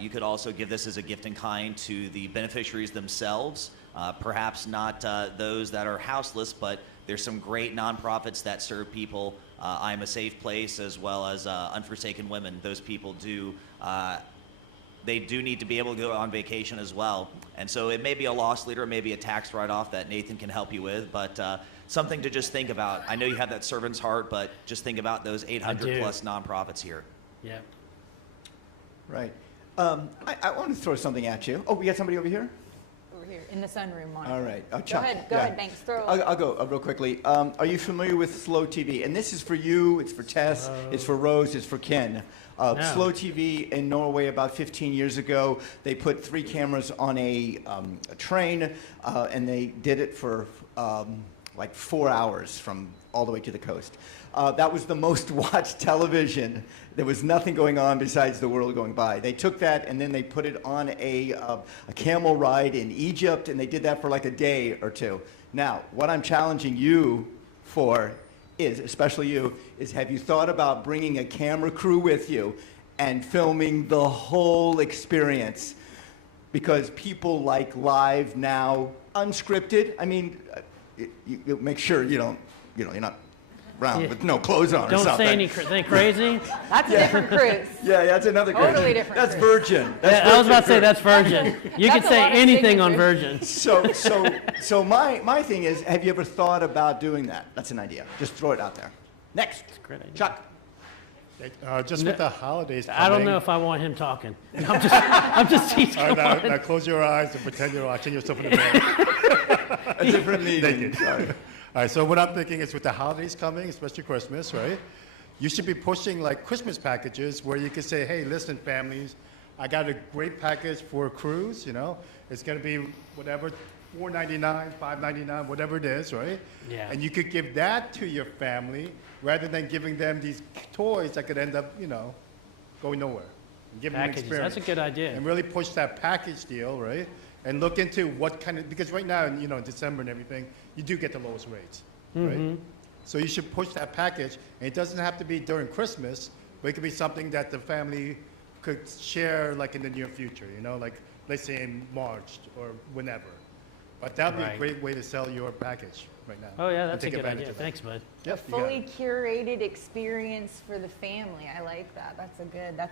You could also give this as a gift in kind to the beneficiaries themselves, perhaps not those that are houseless, but there's some great nonprofits that serve people. I'm a Safe Place, as well as Unforsaken Women. Those people do, they do need to be able to go on vacation as well. And so it may be a loss leader, it may be a tax write-off that Nathan can help you with, but something to just think about. I know you have that servant's heart, but just think about those 800 plus nonprofits here. Yeah. Right. I want to throw something at you. Oh, we got somebody over here? Over here, in the sunroom, Monica. All right. Go ahead, Banks, throw it. I'll go real quickly. Are you familiar with Slow TV? And this is for you, it's for Tess, it's for Rose, it's for Ken. No. Slow TV in Norway about 15 years ago, they put 3 cameras on a train, and they did it for like 4 hours from all the way to the coast. That was the most watched television. There was nothing going on besides the world going by. They took that and then they put it on a camel ride in Egypt, and they did that for like a day or two. Now, what I'm challenging you for is, especially you, is have you thought about bringing a camera crew with you and filming the whole experience? Because people like live now, unscripted. I mean, you make sure you don't, you're not around with no clothes on or Don't something. say anything crazy. That's a different cruise. Yeah, that's another cruise. Totally different That's cruise. Virgin. I was about to say that's Virgin. You can That's a say lot of anything on signatures. Virgin. So my thing is, have you ever thought about doing that? That's an idea. Just throw it out there. Next, Chuck. Just with the holidays coming. I don't know if I want him talking. I'm just teasing. All right, now close your eyes and pretend you're watching yourself in the mirror. A different meeting. Sorry. All right, so what I'm thinking is with the holidays coming, especially Christmas, right? You should be pushing like Christmas packages where you can say, hey, listen, families, I got a great package for a cruise, you know? It's gonna be whatever, $4.99, $5.99, whatever it is, right? Yeah. And you could give that to your family rather than giving them these toys that could end up, you know, going nowhere. And give them an Packages, experience. that's a good idea. And really push that package deal, right? And look into what kind of, because right now, you know, in December and everything, you do get the lowest rates, right? So you should push that package, and it doesn't have to be during Christmas, but it could be something that the family could share like in the near future, you know, like let's say in March or whenever. But that would be Right. a great way to sell your package right now. Oh, yeah, and that's a take good advantage idea. of that. Thanks, bud. Yep, you got Fully it. curated experience for the family. I like that. That's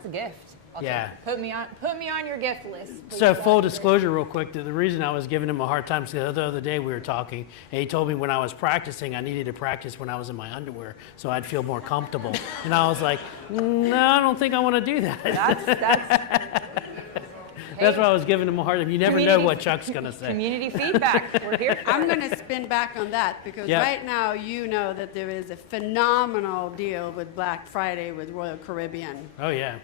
a gift. I'll Yeah. Put me on your gift list. So please. full disclosure real quick, the reason I was giving him a hard time is the other day we were talking, and he told me when I was practicing, I needed to practice when I was in my underwear so I'd feel more comfortable. And I was like, no, I don't think I want to do that. That's why I was giving him a hard time. You never know what Chuck's going to say. Community feedback. We're here. I'm going to spin back on that because Yeah. right now you know that there is a phenomenal deal with Black Friday with Royal Caribbean. Oh, yeah.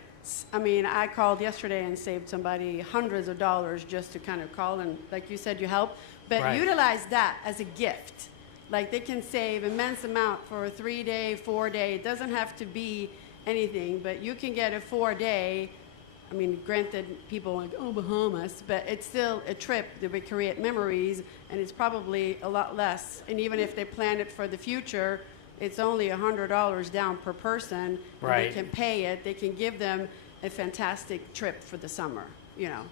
I mean, I called yesterday and saved somebody hundreds of dollars just to kind of call and, like you said, you help. But Right. utilize that as a gift. Like they can save immense amount for a 3-day, 4-day. It doesn't have to be anything, but you can get a 4-day. I mean, granted, people are like, oh, Bahamas, but it's still a trip that would create memories, and it's probably a lot less. And even if they plan it for the future, it's only $100 down per person. And Right. they can pay it. They can give them a fantastic trip for the summer, you know,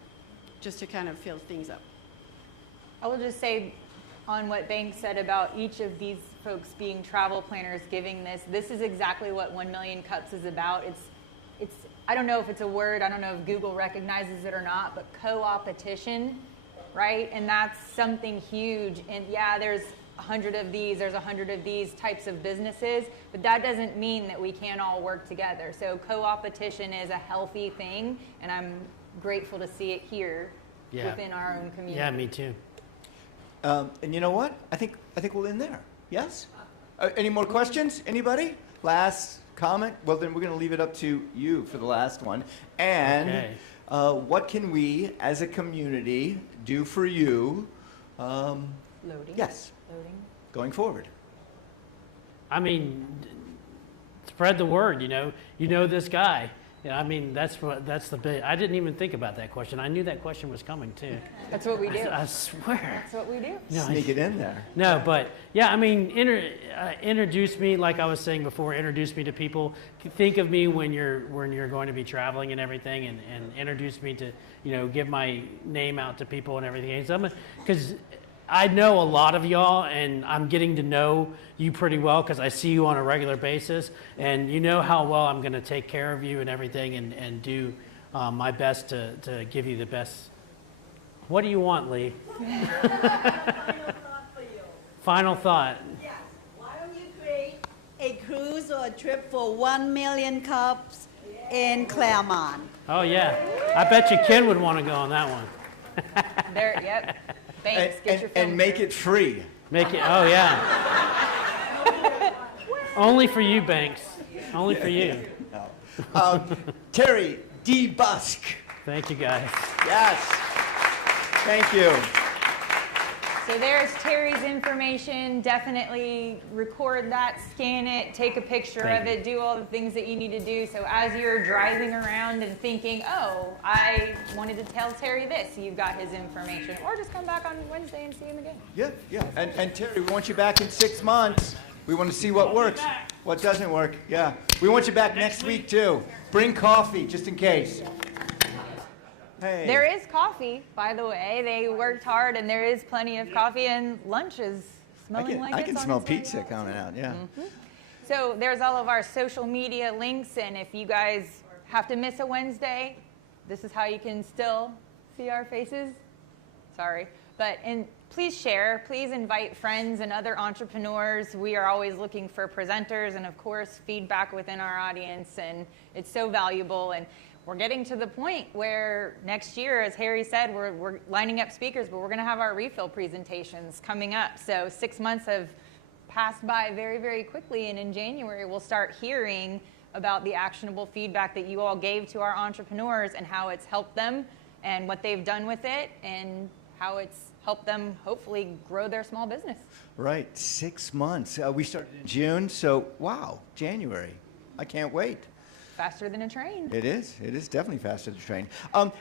just to kind of fill things up. I will just say on what Banks said about each of these folks being travel planners giving this is exactly what 1 Million Cups is about. It's I don't know if it's a word, I don't know if Google recognizes it or not, but co-opetition, right? And that's something huge. And yeah, there's 100 of these, there's 100 of these types of businesses, but that doesn't mean that we can't all work together. So co-opetition is a healthy thing, and I'm grateful to see it here within our own community. Yeah, me too. And you know what? I think we'll end there. Yes? Any more questions? Anybody? Last comment? Well, then we're going to leave it up to you for the last one. And Okay. what can we, as a community, do for you? Loading. Yes. Loading. Going forward. I mean, spread the word, You know this guy. Yeah, I mean, that's the big. I didn't even think about that question. I knew that question was coming too. That's what we do. I swear. That's what we do. No, Sneak it in there. No, but yeah, I mean, introduce me, like I was saying before. Introduce me to people. Think of me when you're going to be traveling and everything, and introduce me to give my name out to people and everything. Because I know a lot of y'all, and I'm getting to know you pretty well because I see you on a regular basis, and you know how well I'm going to take care of you and everything, and do my best to give you the best. What do you want, Lee? Final thought. Yeah. Why don't you create a cruise or a trip for 1 million cups in Clermont? Oh yeah, I bet you Ken would want to go on that one. There, yep. Thanks. Get your And make it free. Make it. Oh yeah. Only for you, Banks. Only for you. Terry D. Busk. Thank you, guys. Yes. Thank you. So there's Terry's information. Definitely record that, scan it, take a picture Thank of you. it, do all the things that you need to do. So as you're driving around and thinking, oh, I wanted to tell Terry this, you've got his information. Or just come back on Wednesday and see him again. Yeah. And Terry, we want you back in 6 months. We want to see what works, what doesn't work. Yeah. We want you back next week too. Bring coffee just in case. Hey. There is coffee, by the way. They worked hard, and there is plenty of coffee, and lunch is smelling like I it's can on smell its way pizza out. coming out. Yeah. So there's all of our social media links, and if you guys have to miss a Wednesday, this is how you can still see our faces. Sorry. And please share. Please invite friends and other entrepreneurs. We are always looking for presenters and, of course, feedback within our audience, and it's so valuable. And we're getting to the point where next year, as Harry said, we're lining up speakers, but we're going to have our refill presentations coming up. So 6 months have passed by very, very quickly, and in January, we'll start hearing about the actionable feedback that you all gave to our entrepreneurs and how it's helped them and what they've done with it and how it's helped them hopefully grow their small business. Right. 6 months. We started in June, so wow, January. I can't wait. Faster than a train. It is. It is definitely faster than a train.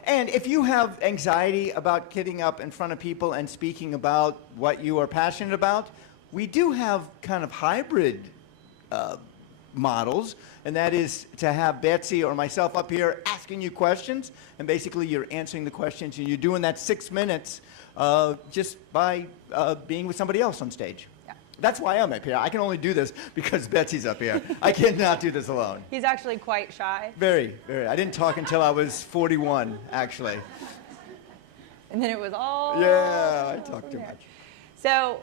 And if you have anxiety about getting up in front of people and speaking about what you are passionate about, we do have kind of hybrid models, and that is to have Betsy or myself up here asking you questions, and basically you're answering the questions, and you're doing that 6 minutes just by being with somebody else on stage. That's why I'm up here. I can only do this because Betsy's up here. I cannot do this alone. He's actually quite shy. Very, very. I didn't talk until I was 41, actually. And then it was all. Yeah, I talk too much. So,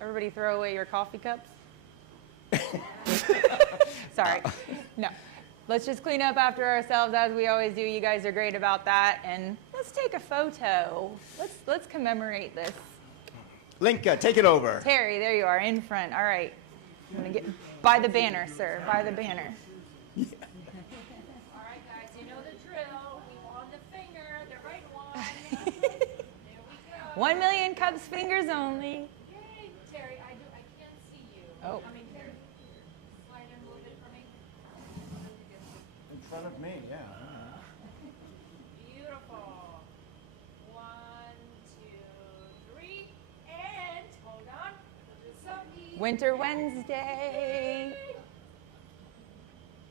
everybody throw away your coffee cups. Sorry. No. Let's just clean up after ourselves as we always do. You guys are great about that. And let's take a photo. Let's commemorate this. Linka, take it over. Terry, there you are, in front. All right. I'm going to get by the banner, sir. By the banner. All right, guys, you know the drill. We want the finger, the right one. There we go. 1 million cups, fingers only. Yay, Terry, I can't see you. Oh. I mean, Terry, slide in a little bit for me. In front of me, yeah. Beautiful. 1, 2, 3, and hold on. So Winter Wednesday.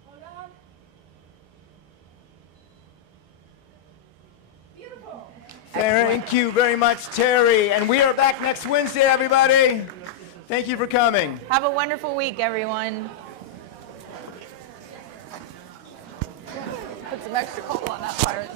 Hold on. Beautiful. Thank you very much, Terry. And we are back next Wednesday, everybody. Thank you for coming. Have a wonderful week, everyone. Put some extra coal on that fire.